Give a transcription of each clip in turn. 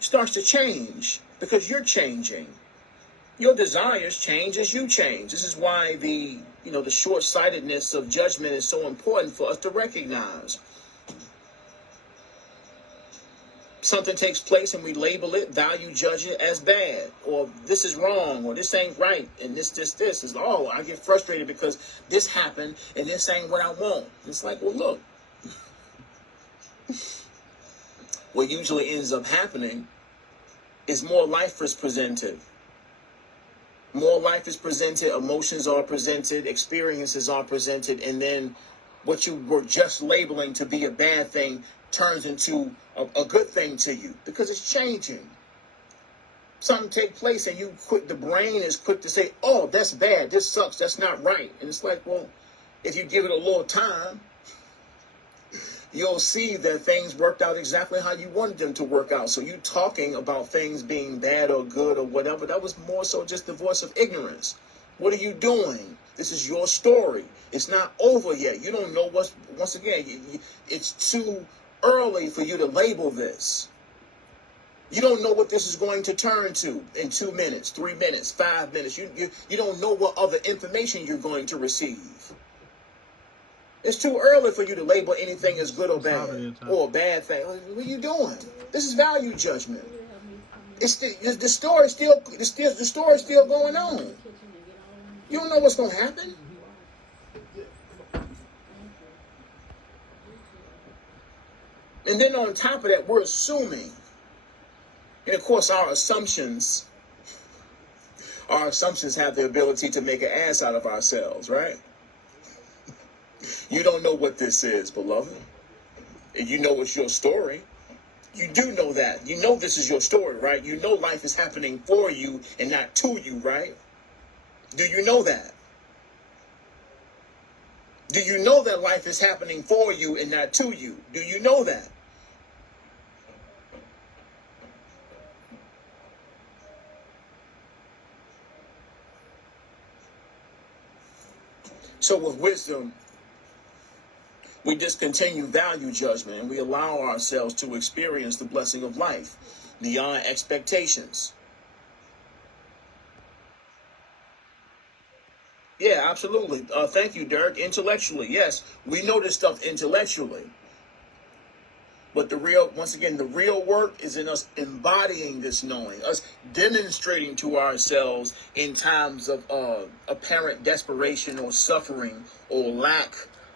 starts to change because you're changing. Your desires change as you change. This is why the short-sightedness of judgment is so important for us to recognize. Something takes place and we label it, value, judge it as bad, or this is wrong, or this ain't right, and this is, oh, I get frustrated because this happened and this ain't what I want. It's like, well, look, what usually ends up happening is more life is presented. More life is presented, emotions are presented, experiences are presented, and then what you were just labeling to be a bad thing turns into a good thing to you because it's changing. Something takes place and the brain is quick to say, oh, that's bad, this sucks, that's not right. And it's like, well, if you give it a little time, you'll see that things worked out exactly how you wanted them to work out. So you talking about things being bad or good or whatever, that was more so just the voice of ignorance. What are you doing? This is your story. It's not over yet. You don't know once again, it's too early for you to label this. You don't know what this is going to turn to in 2 minutes, 3 minutes, 5 minutes. You don't know what other information you're going to receive. It's too early for you to label anything as good or bad or a bad thing. What are you doing? This is value judgment. The story's still going on. You don't know what's going to happen. And then on top of that, we're assuming. And of course, our assumptions have the ability to make an ass out of ourselves, right? You don't know what this is, beloved. And you know it's your story. You do know that. You know this is your story, right? You know life is happening for you and not to you, right? Do you know that? Do you know that life is happening for you and not to you? Do you know that? So with wisdom, we discontinue value judgment and we allow ourselves to experience the blessing of life beyond expectations. Yeah, absolutely. Thank you, Derek. Intellectually, yes, we know this stuff intellectually. But the real work is in us embodying this knowing, us demonstrating to ourselves in times of apparent desperation or suffering or lack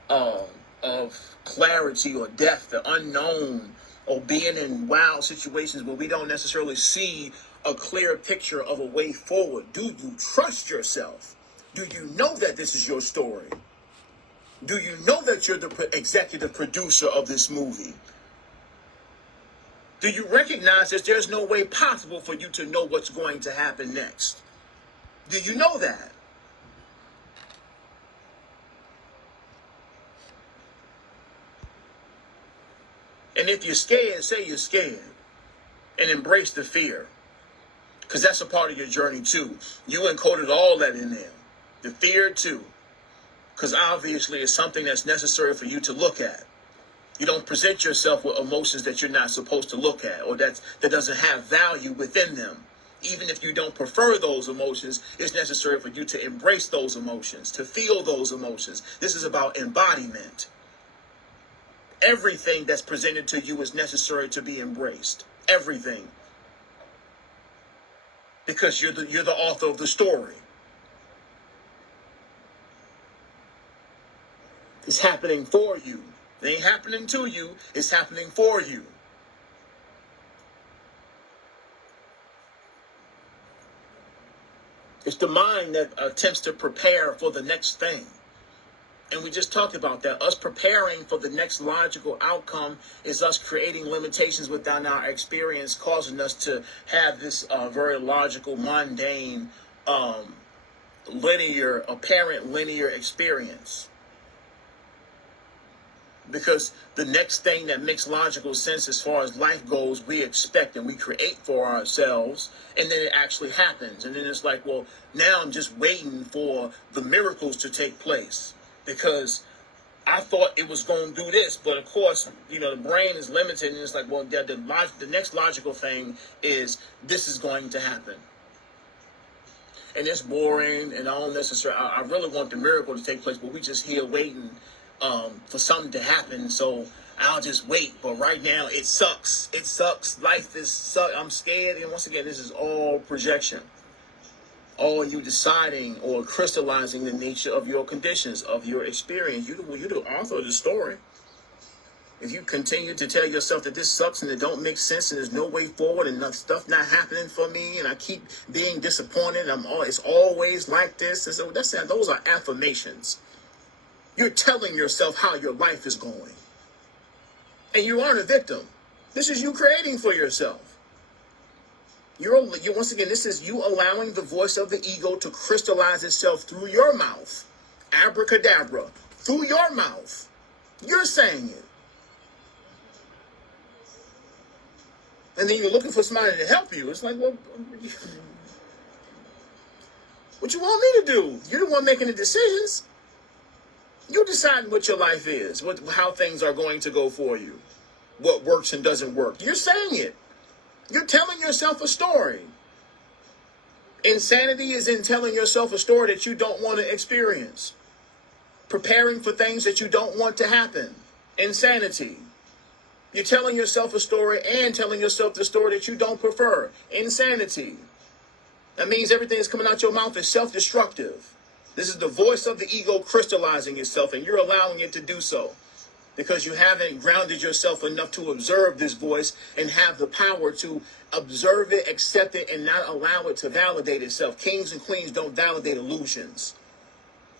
of clarity or depth, the unknown, or being in wild situations where we don't necessarily see a clear picture of a way forward. Do you trust yourself? Do you know that this is your story? Do you know that you're the executive producer of this movie? Do you recognize that there's no way possible for you to know what's going to happen next? Do you know that? And if you're scared, say you're scared and embrace the fear, because that's a part of your journey too. You encoded all that in there. The fear too, because obviously it's something that's necessary for you to look at. You don't present yourself with emotions that you're not supposed to look at or that doesn't have value within them. Even if you don't prefer those emotions, it's necessary for you to embrace those emotions, to feel those emotions. This is about embodiment. Everything that's presented to you is necessary to be embraced. Everything. Because you're the author of the story. It's happening for you. It ain't happening to you. It's happening for you. It's the mind that attempts to prepare for the next thing. And we just talked about that. Us preparing for the next logical outcome is us creating limitations within our experience, causing us to have this very logical, mundane, apparent linear experience. Because the next thing that makes logical sense as far as life goes, we expect and we create for ourselves, and then it actually happens. And then it's like, well, now I'm just waiting for the miracles to take place. Because I thought it was going to do this, but of course, the brain is limited, and it's like, well, the next logical thing is this is going to happen. And it's boring, and I don't necessarily, I really want the miracle to take place, but we just here waiting for something to happen, so I'll just wait. But right now, it sucks. It sucks. Life is suck. I'm scared, and once again, this is all projection. All you deciding or crystallizing the nature of your conditions, of your experience. You the author of the story. If you continue to tell yourself that this sucks and it don't make sense and there's no way forward and stuff not happening for me and I keep being disappointed, it's always like this. And so those are affirmations. You're telling yourself how your life is going. And you aren't a victim. This is you creating for yourself. Once again, this is you allowing the voice of the ego to crystallize itself through your mouth. Abracadabra. Through your mouth. You're saying it. And then you're looking for somebody to help you. It's like, well, what you want me to do? You're the one making the decisions. You decide what your life is, how things are going to go for you, what works and doesn't work. You're saying it. You're telling yourself a story. Insanity is in telling yourself a story that you don't want to experience. Preparing for things that you don't want to happen. Insanity. You're telling yourself a story and telling yourself the story that you don't prefer. Insanity. That means everything that's coming out your mouth is self-destructive. This is the voice of the ego crystallizing itself, and you're allowing it to do so because you haven't grounded yourself enough to observe this voice and have the power to observe it, accept it, and not allow it to validate itself. Kings and queens don't validate illusions.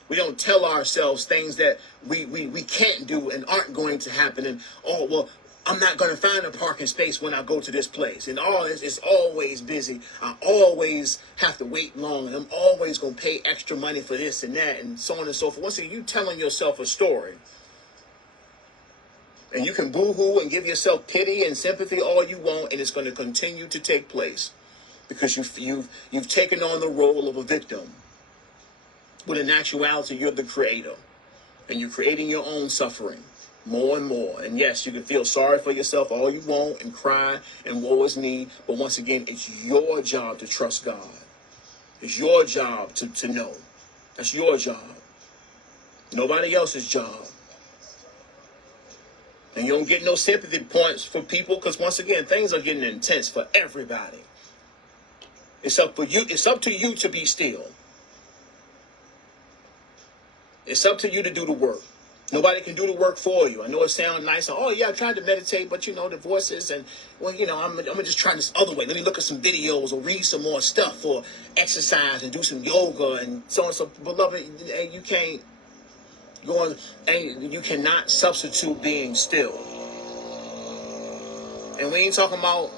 We don't tell ourselves things that we can't do and aren't going to happen. And, oh, well, I'm not going to find a parking space when I go to this place. And all this is always busy. I always have to wait long. And I'm always going to pay extra money for this and that and so on and so forth. Once again, you telling yourself a story. And you can boo-hoo and give yourself pity and sympathy all you want. And it's going to continue to take place. Because you've taken on the role of a victim. But in actuality, you're the creator. And you're creating your own suffering. More and more. And yes, you can feel sorry for yourself all you want and cry and woe is me. But once again, it's your job to trust God. It's your job to know. That's your job. Nobody else's job. And you don't get no sympathy points for people because once again, things are getting intense for everybody. It's up for you. It's up to you to be still. It's up to you to do the work. Nobody can do the work for you. I know it sounds nice. Oh, yeah, I tried to meditate, but, the voices and, well, I'm going to just try this other way. Let me look at some videos or read some more stuff or exercise and do some yoga and so on. So, beloved, you can't go on. You cannot substitute being still. And we ain't talking about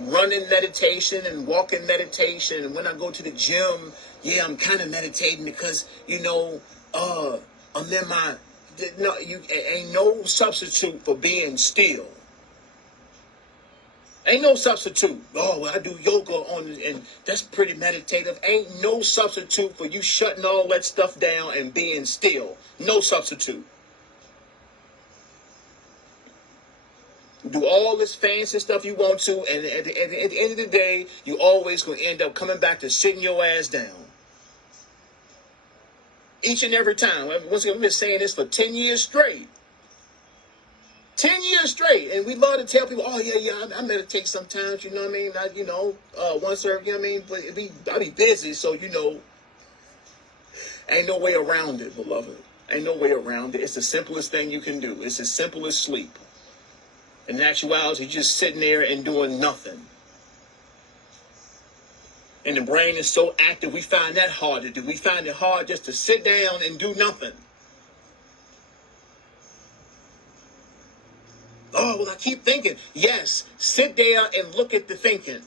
running meditation and walking meditation. And when I go to the gym, yeah, I'm kind of meditating because, I'm in my... No, you ain't no substitute for being still. Ain't no substitute. Oh, well, I do yoga and that's pretty meditative. Ain't no substitute for you shutting all that stuff down and being still. No substitute. Do all this fancy stuff you want to, and at the end of the day, you always going to end up coming back to sitting your ass down. Each and every time. Once again, we've been saying this for 10 years straight. 10 years straight. And we love to tell people, oh, yeah, I meditate sometimes, you know what I mean? One serve, you know what I mean? But I be busy, so, ain't no way around it, beloved. Ain't no way around it. It's the simplest thing you can do. It's as simple as sleep. In actuality, you're just sitting there and doing nothing. And the brain is so active, we find that hard to do. We find it hard just to sit down and do nothing. Oh, well, I keep thinking. Yes, sit there and look at the thinking.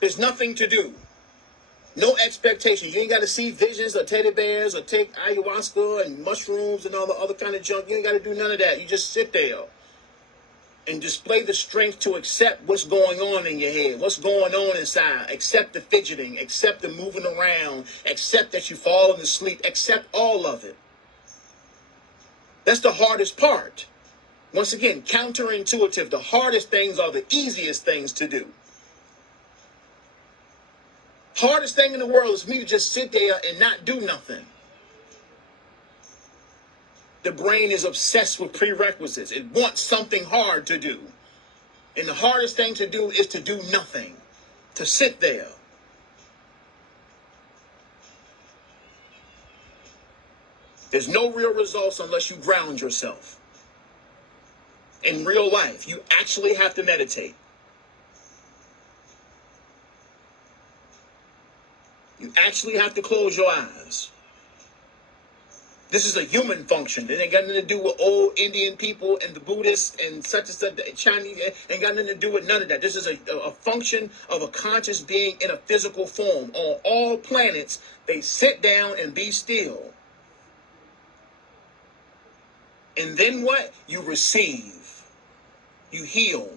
There's nothing to do. No expectation. You ain't got to see visions or teddy bears or take ayahuasca and mushrooms and all the other kind of junk. You ain't got to do none of that. You just sit there and display the strength to accept what's going on in your head, what's going on inside. Accept the fidgeting, accept the moving around, accept that you've fallen asleep, accept all of it. That's the hardest part. Once again, counterintuitive. The hardest things are the easiest things to do. Hardest thing in the world is me to just sit there and not do nothing. The brain is obsessed with prerequisites. It wants something hard to do. And the hardest thing to do is to do nothing, to sit there. There's no real results unless you ground yourself. In real life, you actually have to meditate. You actually have to close your eyes. This is a human function. It ain't got nothing to do with old Indian people and the Buddhists and such and such, the Chinese. It ain't got nothing to do with none of that. This is a function of a conscious being in a physical form. On all planets, they sit down and be still. And then what? You receive. You heal.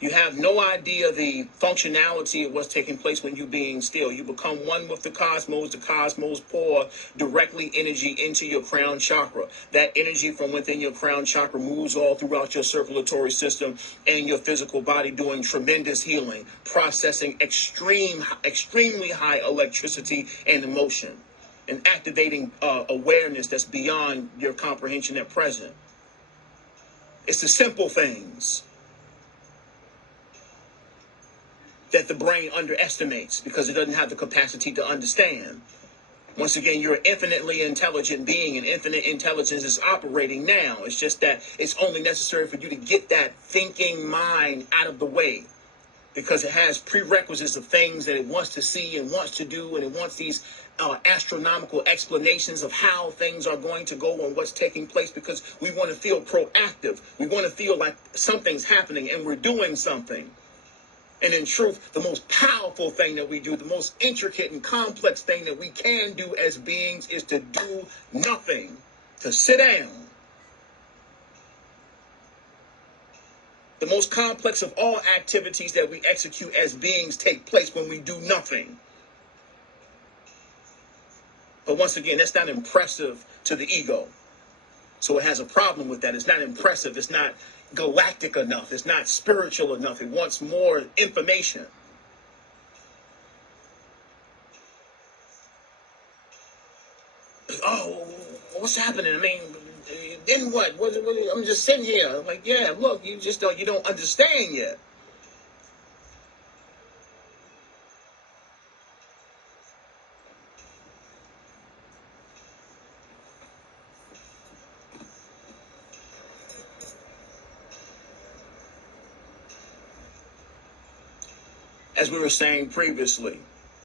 You have no idea the functionality of what's taking place when you're being still. You become one with the cosmos pour directly energy into your crown chakra. That energy from within your crown chakra moves all throughout your circulatory system and your physical body, doing tremendous healing, processing extremely high electricity and emotion, and activating awareness that's beyond your comprehension at present. It's the simple things that the brain underestimates because it doesn't have the capacity to understand. Once again, you're an infinitely intelligent being, and infinite intelligence is operating now. It's just that it's only necessary for you to get that thinking mind out of the way, because it has prerequisites of things that it wants to see and wants to do, and it wants these astronomical explanations of how things are going to go and what's taking place, because we want to feel proactive. We want to feel like something's happening and we're doing something. And in truth, the most powerful thing that we do, the most intricate and complex thing that we can do as beings is to do nothing, to sit down. The most complex of all activities that we execute as beings take place when we do nothing. But once again, that's not impressive to the ego. So it has a problem with that. It's not impressive. It's not galactic enough. It's not spiritual enough. It wants more information. Oh, what's happening? I mean, then what? I'm just sitting here. I'm like, yeah, look, you don't understand yet. As we were saying previously,